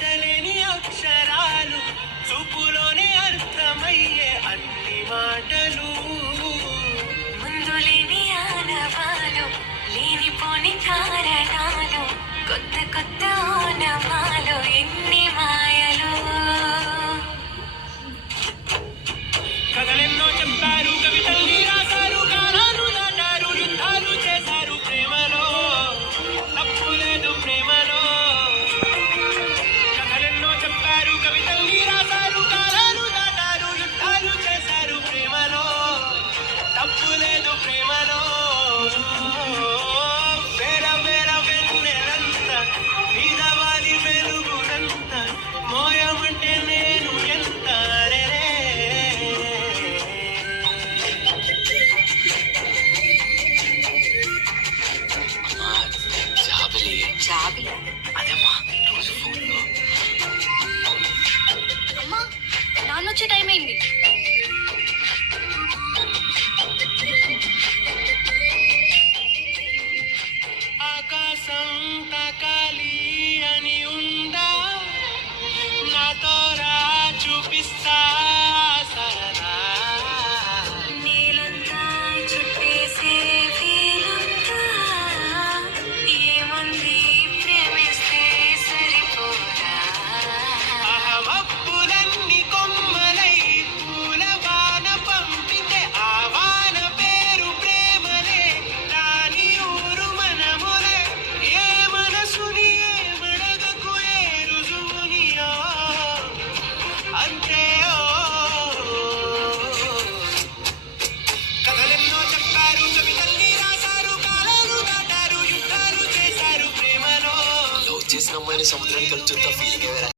భాషలేని అక్షరాలు చూపులోనే అర్థమయ్యే అన్ని మాటలు ముందు లేని ఆనవాలు లేనిపోని కారణాలు కొత్త కొత్త ఓనమాలు ఎన్ని మాయలు కథలెన్నో చెప్పారు కవితల్ని రాశారు కాలాలు దాటారు యుద్ధాలు చేశారు ప్రేమలో తప్పు లేదు ప్రేమలో కథలెన్నో చెప్పారు కవితల్ని రాశారు కాలాలు దాటారు యుద్ధాలు చేశారు ప్రేమలో తప్పు లేదు ప్రేమలో వేల వేల వెన్నెలంత వీరవాలి వెలుగునంత మోయమంటే నేను ఎంత జాబిలి అదేమ్మా రోజు ఫోన్లో అమ్మా నాన్నొచ్చే టైం అయింది. ఆకాశం తాకాలి అని ఉందా నాతో రా చూపిస్తా సరదా నీలంతా చుట్టేసే వీలుందా ఏముంది ప్రేమిస్తే సరిపోదా అహమప్పులన్నీ కొమ్మలై పూల వాన పంపితే ఆ వాన పేరు ప్రేమలే దాని ఊరు మనములే ఏ మనసుని ఏ మడగకు ఏ రుజువునియో అంతే కథలెన్నో చెప్పారు కవితల్ని రాశారు కాలాలు దాటారు యుద్ధాలు చేశారు ప్రేమలో లవ్ చేసిన అమ్మాయిని సముద్రానికి కలిసి ఫీలింగ్